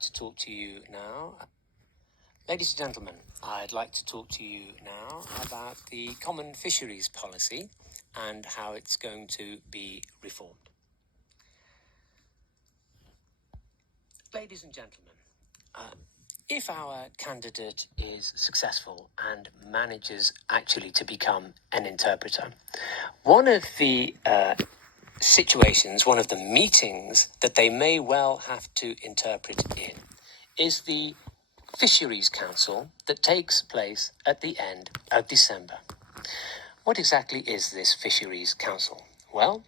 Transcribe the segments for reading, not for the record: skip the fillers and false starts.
To talk to you now. Ladies and gentlemen, I'd like to talk to you now about the Common Fisheries Policy and how it's going to be reformed. Ladies and gentlemen, if our candidate is successful and manages actually to become an interpreter, one of the situations, one of the meetings that they may well have to interpret in is the Fisheries Council that takes place at the end of December. What exactly is this Fisheries Council? Well,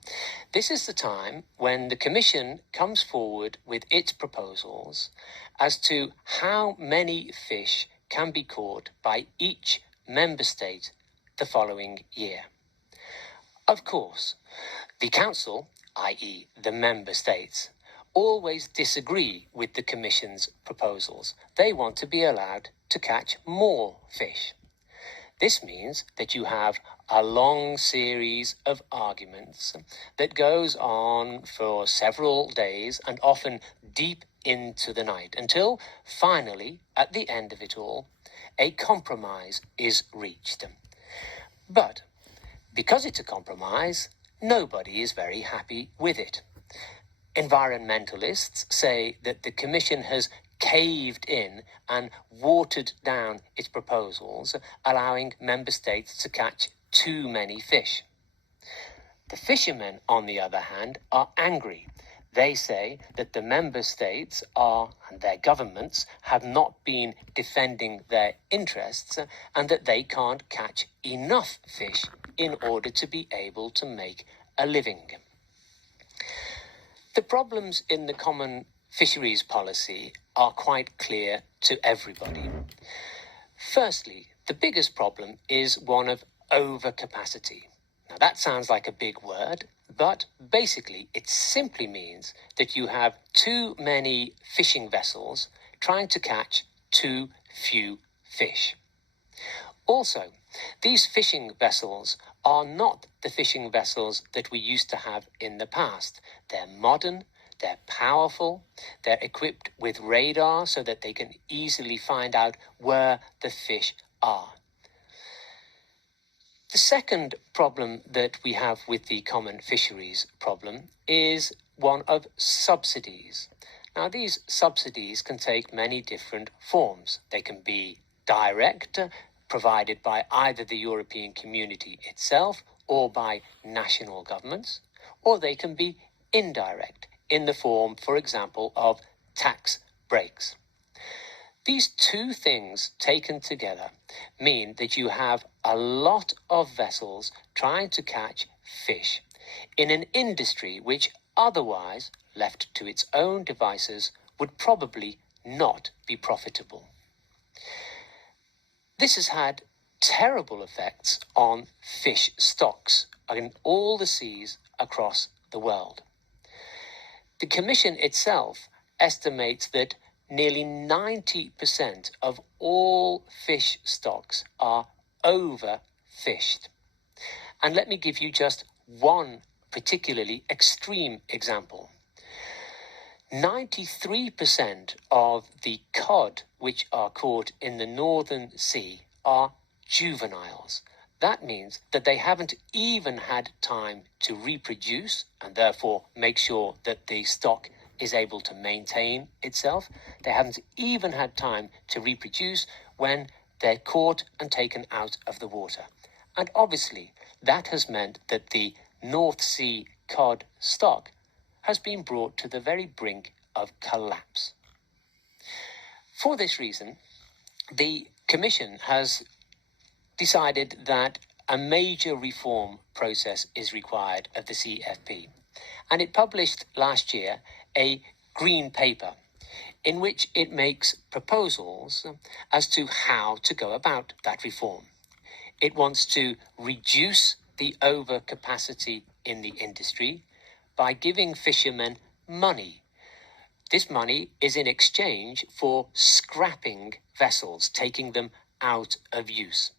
this is the time when the Commission comes forward with its proposals as to how many fish can be caught by each member state the following year. Of course, the Council, i.e. the member states, always disagree with the Commission's proposals. They want to be allowed to catch more fish. This means that you have a long series of arguments that goes on for several days and often deep into the night until finally, at the end of it all, a compromise is reached. But because it's a compromise, nobody is very happy with it. Environmentalists say that the Commission has caved in and watered down its proposals, allowing member states to catch too many fish. The fishermen, on the other hand, are angry. They say that the member states and their governments have not been defending their interests and that they can't catch enough fish in order to be able to make a living. The problems in the Common Fisheries Policy are quite clear to everybody. Firstly, the biggest problem is one of overcapacity. Now that sounds like a big word, but basically it simply means that you have too many fishing vessels trying to catch too few fish. Also, these fishing vessels are not the fishing vessels that we used to have in the past. They're modern, they're powerful, they're equipped with radar so that they can easily find out where the fish are. The second problem that we have with the common fisheries problem is one of subsidies. Now, these subsidies can take many different forms. They can be direct, provided by either the European Community itself or by national governments, or they can be indirect in the form, for example, of tax breaks. These two things taken together mean that you have a lot of vessels trying to catch fish in an industry which otherwise, left to its own devices, would probably not be profitable. This has had terrible effects on fish stocks in all the seas across the world. The Commission itself estimates that nearly 90% of all fish stocks are overfished. And let me give you just one particularly extreme example. 93% of the cod which are caught in the Northern Sea are juveniles. That means that they haven't even had time to reproduce and therefore make sure that the stock is able to maintain itself. They haven't even had time to reproduce when they're caught and taken out of the water. And obviously, that has meant that the North Sea cod stock has been brought to the very brink of collapse. For this reason, the Commission has decided that a major reform process is required of the CFP, and it published last year a green paper in which it makes proposals as to how to go about that reform. It wants to reduce the overcapacity in the industry by giving fishermen money. This money is in exchange for scrapping vessels, taking them out of use.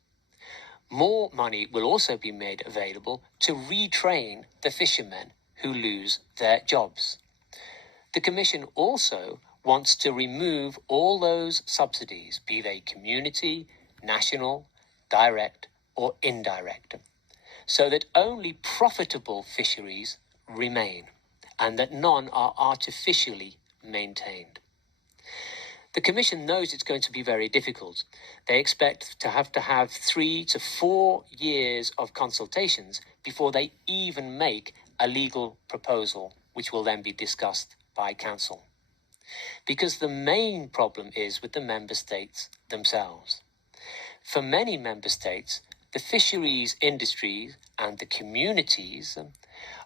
More money will also be made available to retrain the fishermen who lose their jobs. The Commission also wants to remove all those subsidies, be they community, national, direct or indirect, so that only profitable fisheries remain and that none are artificially maintained. The Commission knows it's going to be very difficult. They expect to have 3 to 4 years of consultations before they even make a legal proposal, which will then be discussed by Council. Because the main problem is with the Member States themselves. For many Member States, the fisheries industries and the communities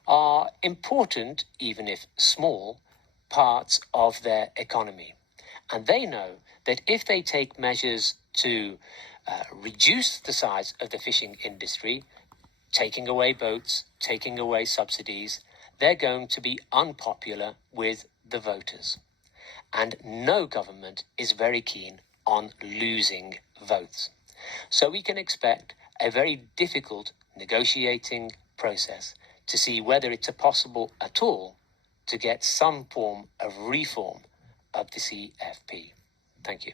are important, even if small, parts of their economy. And they know that if they take measures to reduce the size of the fishing industry, taking away boats, taking away subsidies, they're going to be unpopular with the voters. And no government is very keen on losing votes. So we can expect a very difficult negotiating process to see whether it's possible at all to get some form of reform of the CFP. Thank you.